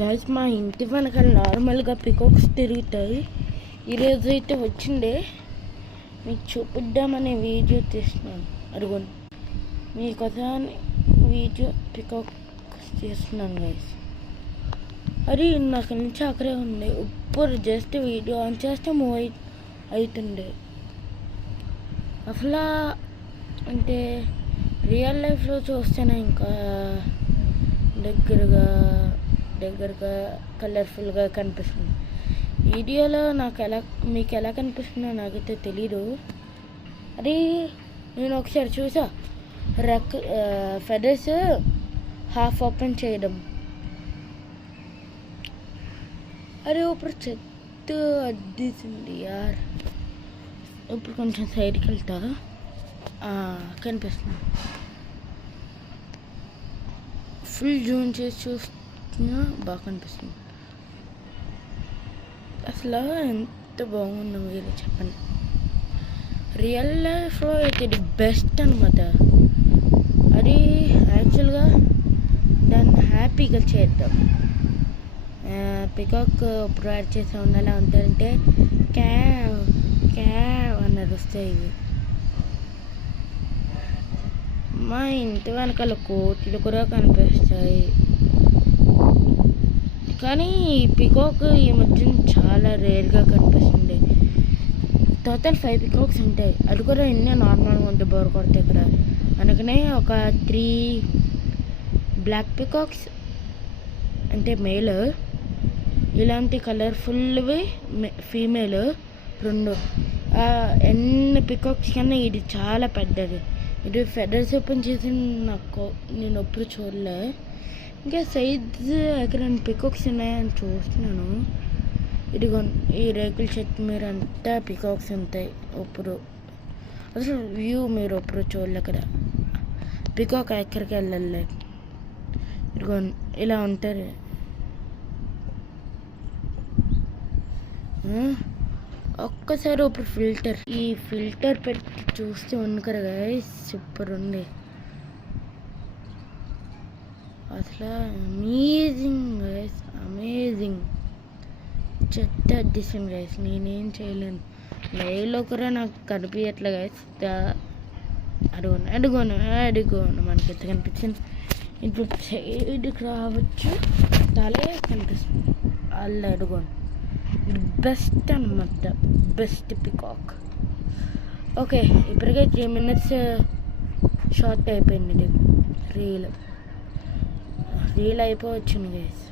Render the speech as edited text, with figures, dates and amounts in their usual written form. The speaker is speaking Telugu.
గైస్ మా ఇంటి వెనకాల నార్మల్గా పికాక్స్ తిరుగుతాయి. ఈరోజు అయితే వచ్చిండే మీకు చూపిద్దామనే వీడియో తీస్తున్నాను. అడుగుని మీకోసం వీడియో పికాక్స్ తీస్తున్నాను గైస్. అది నాకు నుంచి అక్కడే ఉంది. ఇప్పుడు జస్ట్ వీడియో ఆన్ చేస్తే మూవ్ అవుతుండే. అసలు అంటే రియల్ లైఫ్లో చూస్తేనే ఇంకా దగ్గరగా కలర్ఫుల్గా కనిపిస్తుంది. వీడియోలో మీకు ఎలా కనిపిస్తుందో నాకైతే తెలీదు. అది నేను ఒకసారి చూసా, ఫెదర్స్ హాఫ్ ఓపెన్ చేయడం. అరే ఇప్పుడు చెట్టు అద్దీసింది యార్. ఇప్పుడు కొంచెం సైడ్కి వెళ్తా, కనిపిస్తుంది. ఫుల్ జూమ్ చేసి చూస్తున్నా బాగా కనిపిస్తుంది. అసలు ఎంత బాగుందో మీరు చెప్పండి. రియల్ లైఫ్లో అయితే ఇది బెస్ట్ అనమాట. అది యాక్చువల్గా దాన్ని హ్యాపీగా చేద్దాం. పికాక్ ఇప్పుడు యాడ్ చేసే ఉన్నలా ఉంటాయంటే క్యావ్ క్యావ్ అన్నది వస్తాయి. ఇవి మా ఇంటి వెనకాల కోతులు కూడా కనిపిస్తాయి. కానీ పికాక్ ఈ మధ్య చాలా రేర్గా కనిపిస్తుంది. టోటల్ 5 పికాక్స్ ఉంటాయి. అది కూడా ఎన్నో నార్మల్గా ఉంటే బోర్ కొడతాయి ఇక్కడ. అందుకనే ఒక 3 బ్లాక్ పికాక్స్ అంటే మేల్, ఇలాంటి కలర్ఫుల్వి ఫీమేల్ 2. ఎన్ని పికాక్స్ కన్నా ఇది చాలా పెద్దది. ఇది ఫెదర్స్ ఓపెన్ చేసి నేను ఎప్పుడు చూడలే. ఇంకా సైజ్ ఎక్కడ పికాక్స్ ఉన్నాయని చూస్తున్నాను. ఇదిగో ఈ రేకుల చెట్టు మీరు అంతా పికాక్స్ ఉంటాయి. ఇప్పుడు అసలు వ్యూ మీరు ఎప్పుడు చూడలే. అక్కడ పికాక్ ఎక్కడికి వెళ్ళలే. ఇదిగో ఇలా ఉంటారు. ఒక్కసారి ఇప్పుడు ఈ ఫిల్టర్ పెట్టి చూస్తే ఉంది గైస్, సూపర్ ఉంది అసలు. Amazing guys, amazing. చెత్త అడ్డిషన్ గైస్, నేనేం చేయలేను. లైవ్లో కూడా నాకు కనిపించట్లే గైస్. అడుగోను మనకి ఎంత కనిపించింది. ఇప్పుడు సైడ్కి రావచ్చు, తలే కనిపిస్తుంది. అలా అడుగోను బెస్ట్ అనమాట, బెస్ట్ పికాక్. ఓకే, ఇప్పటికే 3 minutes షార్ట్ అయిపోయింది. రీల్ అయిపోవచ్చింది గైస్.